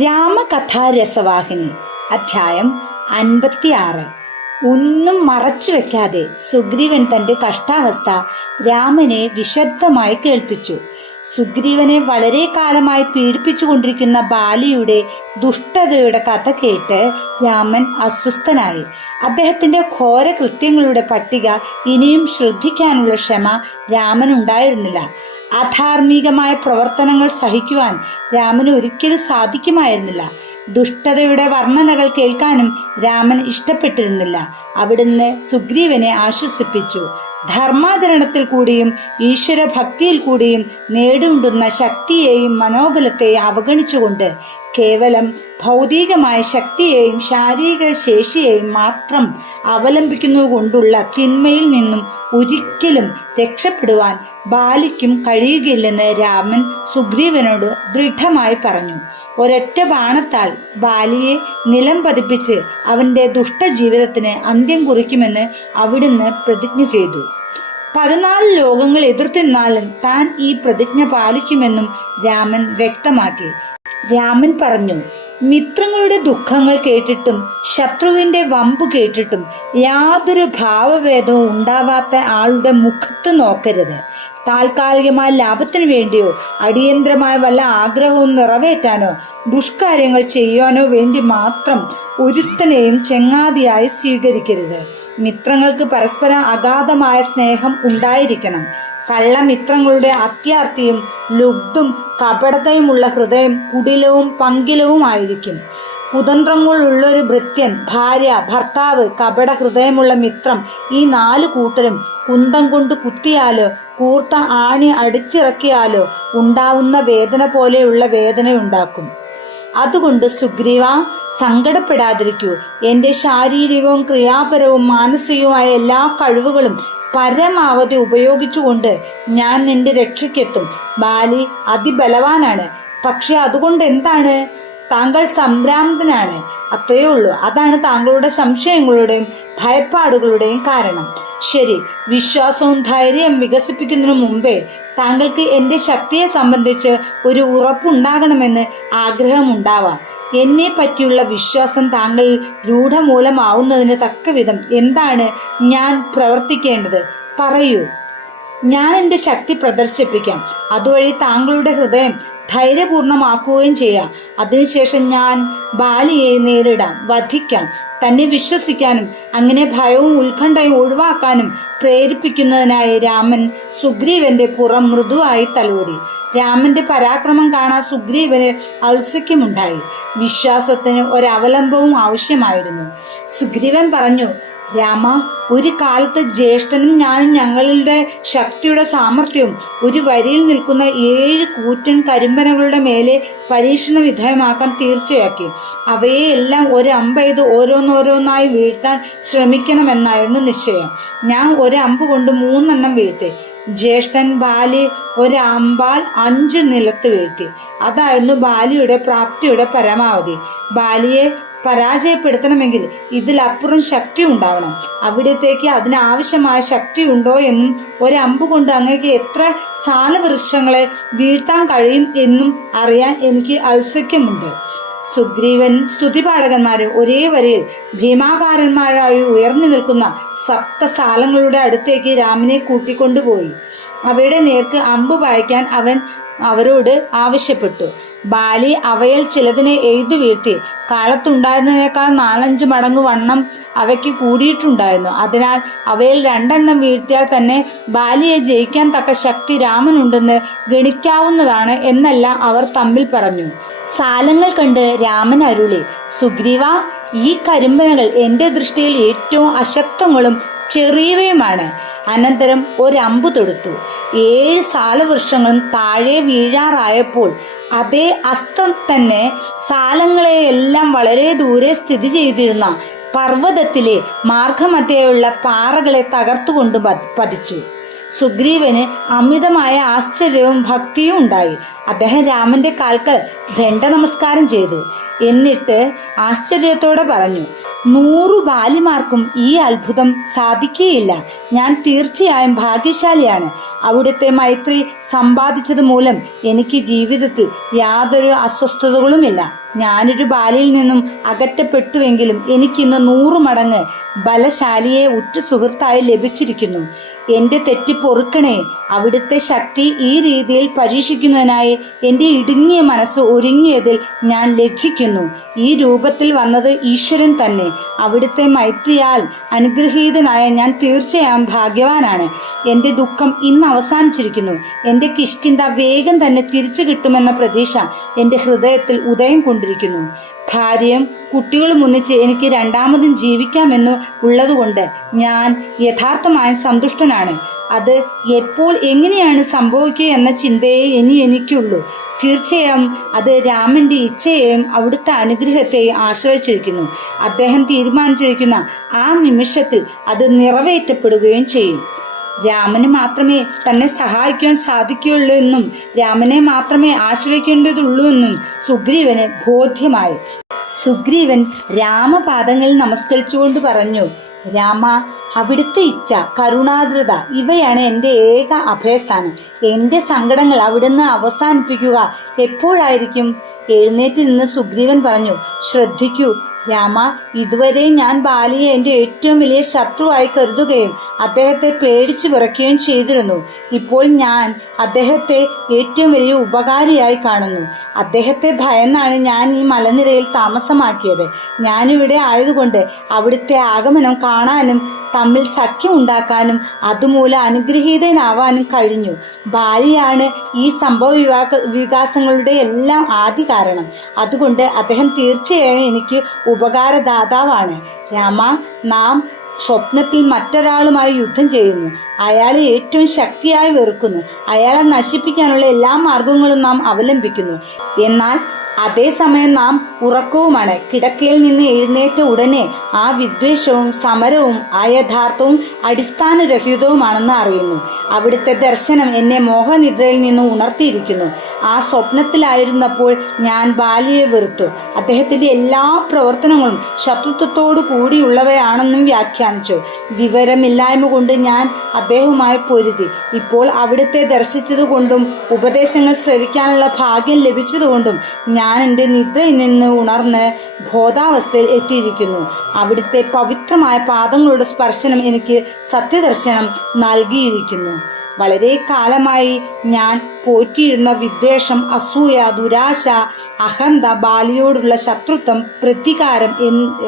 രാമകഥാരസവാഹിനി അധ്യായം അൻപത്തിയാറ്. ഒന്നും മറച്ചു വെക്കാതെ സുഗ്രീവൻ തന്റെ കഷ്ടാവസ്ഥ രാമനെ വിശദമായി കേൾപ്പിച്ചു. സുഗ്രീവനെ വളരെ കാലമായി പീഡിപ്പിച്ചുകൊണ്ടിരിക്കുന്ന ബാലിയുടെ ദുഷ്ടതയുടെ കഥ കേട്ട് രാമൻ അസ്വസ്ഥനായി. അദ്ദേഹത്തിന്റെ ഘോര കൃത്യങ്ങളുടെ പട്ടിക ഇനിയും ശ്രദ്ധിക്കാനുള്ള ക്ഷമ രാമനുണ്ടായിരുന്നില്ല. അധാർമികമായ പ്രവർത്തനങ്ങൾ സഹിക്കുവാൻ രാമന് ഒരിക്കലും സാധിക്കുമായിരുന്നില്ല. ദുഷ്ടതയുടെ വർണനകൾ കേൾക്കാനും രാമൻ ഇഷ്ടപ്പെട്ടിരുന്നില്ല. അവിടുന്ന് സുഗ്രീവനെ ആശ്വസിപ്പിച്ചു. ധർമാചരണത്തിൽ കൂടിയും ഈശ്വരഭക്തിയിൽ കൂടിയും നേടുണ്ടുന്ന ശക്തിയെയും മനോബലത്തെയും അവഗണിച്ചുകൊണ്ട് കേവലം ഭൗതികമായ ശക്തിയെയും ശാരീരിക ശേഷിയെയും മാത്രം അവലംബിക്കുന്നതുകൊണ്ടുള്ള തിന്മയിൽ നിന്നും ഒരിക്കലും രക്ഷപ്പെടുവാൻ ബാലിക്കും കഴിയുകയില്ലെന്ന് രാമൻ സുഗ്രീവനോട് ദൃഢമായി പറഞ്ഞു. ഒരൊറ്റ ബാണത്താൽ ബാലിയെ നിലം പതിപ്പിച്ച് അവന്റെ ദുഷ്ടജീവിതത്തിന് അന്ത്യം കുറിക്കുമെന്ന് അവിടുന്ന് പ്രതിജ്ഞ ചെയ്തു. പതിനാല് ലോകങ്ങൾ എതിർത്തിരുന്നാലും താൻ ഈ പ്രതിജ്ഞ പാലിക്കുമെന്നും രാമൻ വ്യക്തമാക്കി. രാമൻ പറഞ്ഞു മിത്രങ്ങളുടെ ദുഃഖങ്ങൾ കേട്ടിട്ടും ശത്രുവിന്റെ വമ്പ് കേട്ടിട്ടും യാതൊരു ഭാവഭേദവും ഉണ്ടാവാത്ത ആളുടെ മുഖത്ത് നോക്കരുത്. താൽക്കാലികമായ ലാഭത്തിനു വേണ്ടിയോ അടിയന്തരമായ വല്ല ആഗ്രഹവും നിറവേറ്റാനോ ദുഷ്കാര്യങ്ങൾ ചെയ്യാനോ വേണ്ടി മാത്രം ഒരുത്തനെയും ചെങ്ങാതിയായി സ്വീകരിക്കരുത്. മിത്രങ്ങൾക്ക് പരസ്പരം അഗാധമായ സ്നേഹം ഉണ്ടായിരിക്കണം. കള്ളമിത്രങ്ങളുടെ അത്യാർത്തിയും ലുബ്ധും കപടതയുമുള്ള ഹൃദയം കുടിലവും പങ്കിലവുമായിരിക്കും. കുതന്ത്രങ്ങളുള്ള ഒരു ഭൃത്യൻ ഭാര്യ ഭർത്താവ് കപട ഹൃദയമുള്ള മിത്രം ഈ നാല് കൂട്ടരും കുന്തം കൊണ്ട് കുത്തിയാലോ കൂർത്ത ആണി അടിച്ചിറക്കിയാലോ ഉണ്ടാവുന്ന വേദന പോലെയുള്ള വേദനയുണ്ടാക്കും. അതുകൊണ്ട് സുഗ്രീവ സങ്കടപ്പെടാതിരിക്കൂ. എന്റെ ശാരീരികവും ക്രിയാപരവും മാനസികവുമായ എല്ലാ കഴിവുകളും പരമാവധി ഉപയോഗിച്ചുകൊണ്ട് ഞാൻ നിന്റെ രക്ഷയ്ക്കെത്തും. ബാലി അതിബലവാനാണ്. പക്ഷെ അതുകൊണ്ട് എന്താണ് താങ്കൾ സംഭ്രാന്തനാണ്. അത്രയേ ഉള്ളൂ. അതാണ് താങ്കളുടെ സംശയങ്ങളുടെയും ഭയപ്പാടുകളുടെയും കാരണം. ശരി വിശ്വാസവും ധൈര്യം വികസിപ്പിക്കുന്നതിനു മുമ്പേ താങ്കൾക്ക് എന്റെ ശക്തിയെ സംബന്ധിച്ച് ഒരു ഉറപ്പുണ്ടാകണമെന്ന് ആഗ്രഹമുണ്ടാവാം. എന്നെ പറ്റിയുള്ള വിശ്വാസം താങ്കൾ രൂഢമൂലമാവുന്നതിന് തക്കവിധം എന്താണ് ഞാൻ പ്രവർത്തിക്കേണ്ടത്? പറയൂ. ഞാൻ എന്റെ ശക്തി പ്രദർശിപ്പിക്കാം. അതുവഴി താങ്കളുടെ ഹൃദയം ധൈര്യപൂർണമാക്കുകയും ചെയ്യാം. അതിനുശേഷം ഞാൻ ബാലിയെ നേരിടാം വധിക്കാം തന്നെ വിശ്വസിക്കാനും അങ്ങനെ ഭയവും ഉത്കണ്ഠയും ഒഴിവാക്കാനും പ്രേരിപ്പിക്കുന്നതിനായി രാമൻ സുഗ്രീവന്റെ പുറം മൃദുവായി തലോടി. രാമന്റെ പരാക്രമം കാണാൻ സുഗ്രീവന് ഔത്സുക്യമുണ്ടായി വിശ്വാസത്തിന് ഒരവലംബവും ആവശ്യമായിരുന്നു. സുഗ്രീവൻ പറഞ്ഞു രാമ ഒരു കാലത്ത് ജ്യേഷ്ഠനും ഞാനും ഞങ്ങളുടെ ശക്തിയുടെ സാമർഥ്യവും ഒരു വരിയിൽ നിൽക്കുന്ന ഏഴ് കൂറ്റൻ കരിമ്പനകളുടെ മേലെ പരീക്ഷണ വിധേയമാക്കാൻ തീർച്ചയാക്കി. അവയെ എല്ലാം ഒരു അമ്പെയ്ത് ഓരോന്നോരോന്നായി വീഴ്ത്താൻ ശ്രമിക്കണമെന്നായിരുന്നു നിശ്ചയം. ഞാൻ ഒരു അമ്പ് കൊണ്ട് മൂന്നെണ്ണം വീഴ്ത്തി. ജ്യേഷ്ഠൻ ബാലി ഒരമ്പാൽ അഞ്ച് നിലത്ത് വീഴ്ത്തി. അതായിരുന്നു ബാലിയുടെ പ്രാപ്തിയുടെ പരമാവധി. ബാലിയെ പരാജയപ്പെടുത്തണമെങ്കിൽ ഇതിലപ്പുറം ശക്തി ഉണ്ടാവണം. അവിടത്തേക്ക് അതിനാവശ്യമായ ശക്തി ഉണ്ടോ എന്നും ഒരമ്പ് കൊണ്ട് അങ്ങേക്ക് എത്ര സാലവൃക്ഷങ്ങളെ വീഴ്ത്താൻ കഴിയും എന്നും അറിയാൻ എനിക്ക് ഔത്സുക്യമുണ്ട് സുഗ്രീവൻ സ്തുതിപാഠകന്മാരെ ഒരേ വരയിൽ ഭീമാകാരന്മാരായി ഉയർന്നു നിൽക്കുന്ന സപ്തസാലങ്ങളുടെ അടുത്തേക്ക് രാമനെ കൂട്ടിക്കൊണ്ടുപോയി. അവയുടെ നേർക്ക് അമ്പ് പായ്ക്കാൻ അവൻ അവരോട് ആവശ്യപ്പെട്ടു. ബാലി അവയിൽ ചിലതിനെ എഴുതി വീഴ്ത്തി. കാലത്തുണ്ടായിരുന്നതിനേക്കാൾ നാലഞ്ച് മടങ്ങ് വണ്ണം അവയ്ക്ക് കൂടിയിട്ടുണ്ടായിരുന്നു. അതിനാൽ അവയിൽ രണ്ടെണ്ണം വീഴ്ത്തിയാൽ തന്നെ ബാലിയെ ജയിക്കാൻ തക്ക ശക്തി രാമനുണ്ടെന്ന് ഗണിക്കാവുന്നതാണ് എന്നല്ല അവർ തമ്മിൽ പറഞ്ഞു. സാലങ്ങൾ കണ്ട് രാമൻ അരുളി സുഗ്രീവ ഈ കരിമ്പനകൾ എന്റെ ദൃഷ്ടിയിൽ ഏറ്റവും അശക്തങ്ങളും ചെറിയവയുമാണ്. അനന്തരം ഒരമ്പു തൊടുത്തു. ഏഴ് സാലവൃക്ഷങ്ങളും താഴെ വീഴാറായപ്പോൾ അതേ അസ്ത്രം തന്നെ സാലങ്ങളെയെല്ലാം വളരെ ദൂരെ സ്ഥിതി ചെയ്തിരുന്ന പർവതത്തിലെ മാർഗമധ്യയുള്ള പാറകളെ തകർത്തുകൊണ്ട് പതിച്ചു. സുഗ്രീവന് അമിതമായ ആശ്ചര്യവും ഭക്തിയും ഉണ്ടായി. അദ്ദേഹം രാമന്റെ കാൽക്കൽ ദണ്ഡ നമസ്കാരം ചെയ്തു. എന്നിട്ട് ആശ്ചര്യത്തോടെ പറഞ്ഞു നൂറു ബാലിമാർക്കും ഈ അത്ഭുതം സാധിക്കുകയില്ല ഞാൻ തീർച്ചയായും ഭാഗ്യശാലിയാണ്. അവിടുത്തെ മൈത്രി സമ്പാദിച്ചത് മൂലം എനിക്ക് ജീവിതത്തിൽ യാതൊരു അസ്വസ്ഥതകളുമില്ല. ഞാനൊരു ബാലിയിൽ നിന്നും അകറ്റപ്പെട്ടുവെങ്കിലും എനിക്കിന്ന് നൂറു മടങ്ങ് ബലശാലിയെ ഉറ്റ സുഹൃത്തായി ലഭിച്ചിരിക്കുന്നു. എന്റെ തെറ്റ് പൊറുക്കണേ. അവിടുത്തെ ശക്തി ഈ രീതിയിൽ പരീക്ഷിക്കുന്നതിനായി എന്റെ ഇടുങ്ങിയ മനസ്സ് ഒരുങ്ങിയതിൽ ഞാൻ ലജ്ജിക്കുന്നു. ഈ രൂപത്തിൽ വന്നത് ഈശ്വരൻ തന്നെ. അവിടുത്തെ മൈത്രിയാൽ അനുഗ്രഹീതനായ ഞാൻ തീർച്ചയായും ഭാഗ്യവാനാണ്. എന്റെ ദുഃഖം ഇന്ന് അവസാനിച്ചിരിക്കുന്നു. എന്റെ കിഷ്കിന്ത വേഗം തന്നെ തിരിച്ചു കിട്ടുമെന്ന പ്രതീക്ഷ എന്റെ ഹൃദയത്തിൽ ഉദയം കൊണ്ടിരിക്കുന്നു. ഭാര്യയും കുട്ടികളും ഒന്നിച്ച് എനിക്ക് രണ്ടാമതും ജീവിക്കാമെന്ന് ഉള്ളതുകൊണ്ട് ഞാൻ യഥാർത്ഥമായും സന്തുഷ്ടനാണ്. അത് എപ്പോൾ എങ്ങനെയാണ് സംഭവിക്കുക എന്ന ചിന്തയെ ഇനി എനിക്കുള്ളൂ. തീർച്ചയായും അത് രാമന്റെ ഇച്ഛയെയും അവിടുത്തെ അനുഗ്രഹത്തെയും ആശ്രയിച്ചിരിക്കുന്നു. അദ്ദേഹം തീരുമാനിച്ചിരിക്കുന്ന ആ നിമിഷത്തിൽ അത് നിറവേറ്റപ്പെടുകയും ചെയ്യും. രാമന് മാത്രമേ തന്നെ സഹായിക്കുവാൻ സാധിക്കുകയുള്ളൂ എന്നും രാമനെ മാത്രമേ ആശ്രയിക്കേണ്ടതുള്ളൂ എന്നും സുഗ്രീവന് ബോധ്യമായി. സുഗ്രീവൻ രാമപാദങ്ങളിൽ നമസ്കരിച്ചുകൊണ്ട് പറഞ്ഞു രാമ അവിടുത്തെ ഇച്ഛ കരുണാദ്രത ഇവയാണ് എന്റെ ഏക അഭയസ്ഥാനം. എന്റെ സങ്കടങ്ങൾ അവിടുന്ന് അവസാനിപ്പിക്കുക എപ്പോഴായിരിക്കും? എഴുന്നേറ്റ് നിന്ന് സുഗ്രീവൻ പറഞ്ഞു ശ്രദ്ധിക്കൂ രാമ ഇതുവരെ ഞാൻ ബാലിയെ എന്റെ ഏറ്റവും വലിയ ശത്രുവായി കരുതുകയും അദ്ദേഹത്തെ പേടിച്ചു വിറയ്ക്കുകയും ചെയ്തിരുന്നു. ഇപ്പോൾ ഞാൻ അദ്ദേഹത്തെ ഏറ്റവും വലിയ ഉപകാരിയായി കാണുന്നു. അദ്ദേഹത്തെ ഭയന്നാണ് ഞാൻ ഈ മലനിരയിൽ താമസമാക്കിയത്. ഞാനിവിടെ ആയതുകൊണ്ട് അവിടുത്തെ ആഗമനം കാണാനും തമ്മിൽ സഖ്യം ഉണ്ടാക്കാനും അതുമൂലം അനുഗ്രഹീതനാവാനും കഴിഞ്ഞു. ബാലിയാണ് ഈ സംഭവ വികാസങ്ങളുടെ എല്ലാം ആദ്യ കാരണം അതുകൊണ്ട് അദ്ദേഹം തീർച്ചയായും എനിക്ക് ഉപകാരദാതാവാണ്. രാമ നാം സ്വപ്നത്തിൽ മറ്റൊരാളുമായി യുദ്ധം ചെയ്യുന്നു. അയാളെ ഏറ്റവും ശക്തിയായി വെറുക്കുന്നു. അയാളെ നശിപ്പിക്കാനുള്ള എല്ലാ മാർഗങ്ങളും നാം അവലംബിക്കുന്നു. എന്നാൽ അതേസമയം നാം ഉറക്കവുമാണ്. കിടക്കയിൽ നിന്ന് എഴുന്നേറ്റ ഉടനെ ആ വിദ്വേഷവും സമരവും ആ യഥാർത്ഥവും അടിസ്ഥാനരഹിതവുമാണെന്ന് അറിയുന്നു. അവിടുത്തെ ദർശനം എന്നെ മോഹനിദ്രയിൽ നിന്ന് ഉണർത്തിയിരിക്കുന്നു. ആ സ്വപ്നത്തിലായിരുന്നപ്പോൾ ഞാൻ ബാലിയെ വെറുത്തു. അദ്ദേഹത്തിന്റെ എല്ലാ പ്രവർത്തനങ്ങളും ശത്രുത്വത്തോടു കൂടിയുള്ളവയാണെന്നും വ്യാഖ്യാനിച്ചു. വിവരമില്ലായ്മ കൊണ്ട് ഞാൻ അദ്ദേഹവുമായി പൊരുതി. ഇപ്പോൾ അവിടുത്തെ ദർശിച്ചതുകൊണ്ടും ഉപദേശങ്ങൾ ശ്രവിക്കാനുള്ള ഭാഗ്യം ലഭിച്ചതുകൊണ്ടും ഞാൻ എന്റെ നിദ്രയിൽ നിന്ന് ഉണർന്ന് ബോധാവസ്ഥയിൽ എത്തിയിരിക്കുന്നു. അവിടുത്തെ പവിത്രമായ പാദങ്ങളുടെ സ്പർശനം എനിക്ക് സത്യദർശനം നൽകിയിരിക്കുന്നു. വളരെ കാലമായി ഞാൻ പോറ്റിയിരുന്ന വിദ്വേഷം അസൂയ ദുരാശ അഹന്ത ബാലിയോടുള്ള ശത്രുത്വം പ്രതികാരം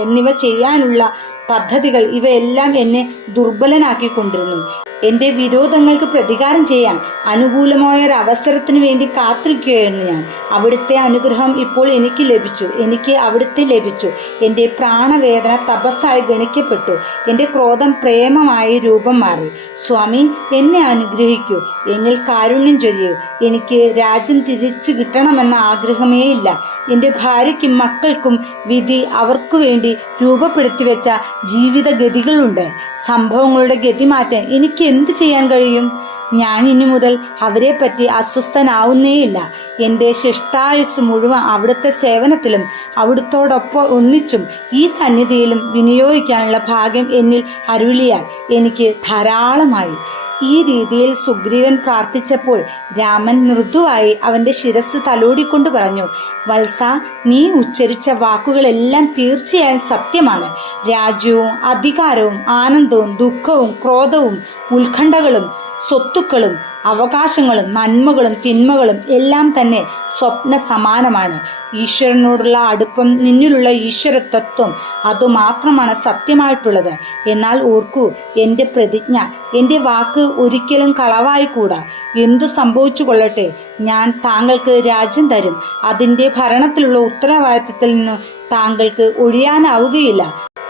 എന്നിവ ചെയ്യാനുള്ള പദ്ധതികൾ ഇവയെല്ലാം എന്നെ ദുർബലനാക്കിക്കൊണ്ടിരുന്നു. എന്റെ വിരോധങ്ങൾക്ക് പ്രതികാരം ചെയ്യാൻ അനുകൂലമായ ഒരു അവസരത്തിന് വേണ്ടി കാത്തിരിക്കുകയായിരുന്നു ഞാൻ. അവിടുത്തെ അനുഗ്രഹം ഇപ്പോൾ എനിക്ക് ലഭിച്ചു. എനിക്ക് അവിടുത്തെ ലഭിച്ചു. എന്റെ പ്രാണവേദന തപസ്സായി ഗണിക്കപ്പെട്ടു. എന്റെ ക്രോധം പ്രേമമായി രൂപം മാറി. സ്വാമി എന്നെ അനുഗ്രഹിക്കൂ. എന്നിൽ കാരുണ്യം ചൊരിയൂ. എനിക്ക് രാജ്യം തിരിച്ചു കിട്ടണമെന്ന ആഗ്രഹമേ ഇല്ല. എന്റെ ഭാര്യയ്ക്കും മക്കൾക്കും വിധി അവർക്കു വേണ്ടി രൂപപ്പെടുത്തി വെച്ച ജീവിതഗതികളുണ്ട്. സംഭവങ്ങളുടെ ഗതി മാറ്റാൻ എനിക്ക് എന്ത് ചെയ്യാൻ കഴിയും? ഞാൻ ഇനി മുതൽ അവരെ പറ്റി അസ്വസ്ഥനാവുന്നേയില്ല. എന്റെ ശിഷ്ടായുസ് മുഴുവൻ അവിടുത്തെ സേവനത്തിലും അവിടുത്തോടൊപ്പം ഒന്നിച്ചും ഈ സന്നിധിയിലും വിനിയോഗിക്കാനുള്ള ഭാഗ്യം എന്നിൽ അരുളിയാൽ എനിക്ക് ധാരാളമായി. ഈ രീതിയിൽ സുഗ്രീവൻ പ്രാർത്ഥിച്ചപ്പോൾ രാമൻ മൃദുവായി അവന്റെ ശിരസ് തലോടിക്കൊണ്ട് പറഞ്ഞു വത്സ നീ ഉച്ചരിച്ച വാക്കുകളെല്ലാം തീർച്ചയായും സത്യമാണ്. രാജ്യവും അധികാരവും ആനന്ദവും ദുഃഖവും ക്രോധവും ഉത്കണ്ഠകളും സ്വത്തുക്കളും അവകാശങ്ങളും നന്മകളും തിന്മകളും എല്ലാം തന്നെ സ്വപ്ന സമാനമാണ്. ഈശ്വരനോടുള്ള അടുപ്പം നിന്നിലുള്ള ഈശ്വര തത്വം അതുമാത്രമാണ് സത്യമായിട്ടുള്ളത്. എന്നാൽ ഓർക്കൂ എന്റെ പ്രതിജ്ഞ എന്റെ വാക്ക് ഒരിക്കലും കളവായിക്കൂടാ. എന്തു സംഭവിച്ചു കൊള്ളട്ടെ ഞാൻ താങ്കൾക്ക് രാജ്യം തരും. അതിന്റെ ഭരണത്തിലുള്ള ഉത്തരവാദിത്തത്തിൽ നിന്നും താങ്കൾക്ക് ഒഴിയാനാവുകയില്ല.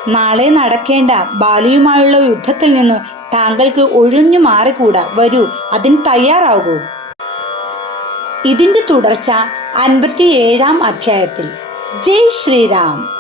നാളെ നടക്കേണ്ട ബാലിയുമായുള്ള യുദ്ധത്തിൽ നിന്ന് താങ്കൾക്ക് ഒഴിഞ്ഞു മാറിക്കൂടാ. വരൂ അതിന് തയ്യാറാകൂ. ഇതിന്റെ തുടർച്ച അൻപത്തിയേഴാം അധ്യായത്തിൽ. ജയ് ശ്രീറാം